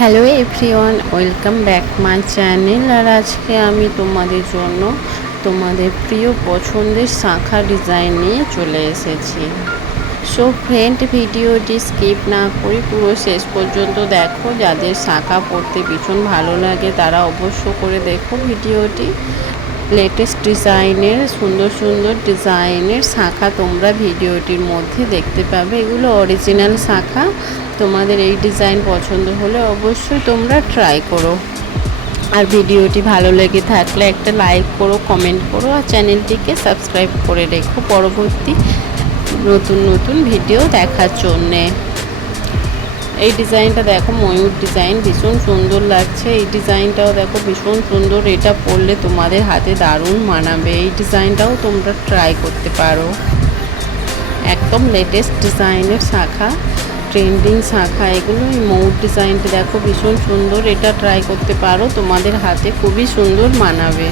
Hello everyone, welcome back my channel. আর আজকে আমি তোমাদের জন্য তোমাদের প্রিয় পছন্দের শাঁখা ডিজাইন নিয়ে চলে এসেছি। সো ফ্রেন্ড, ভিডিওটি স্কিপ না করে পুরো শেষ পর্যন্ত দেখো। যাদের শাঁখা পরতে ভীষণ ভালো লাগে তারা অবশ্য করে দেখো ভিডিওটি। লেটেস্ট ডিজাইনের সুন্দর সুন্দর ডিজাইনের শাঁখা তোমরা ভিডিওটির মধ্যে দেখতে পাবে। এগুলো অরিজিনাল শাঁখা। তোমাদের এই ডিজাইন পছন্দ হলে অবশ্যই তোমরা ট্রাই করো। আর ভিডিওটি ভালো লেগে থাকলে একটা লাইক করো, কমেন্ট করো, আর চ্যানেলটিকে সাবস্ক্রাইব করে রেখো পরবর্তী নতুন নতুন ভিডিও দেখার জন্যে। এই ডিজাইনটা দেখো, ময়ূর ডিজাইন, ভীষণ সুন্দর লাগছে। এই ডিজাইনটাও দেখো ভীষণ সুন্দর। এটা পরলে তোমাদের হাতে দারুণ মানাবে। এই ডিজাইনটাও তোমরা ট্রাই করতে পারো। একদম লেটেস্ট ডিজাইনের শাঁখা, ট্রেন্ডিং শাঁখা এগুলো। এই ময়ূর ডিজাইনটা দেখো ভীষণ সুন্দর। এটা ট্রাই করতে পারো, তোমাদের হাতে খুবই সুন্দর মানাবে।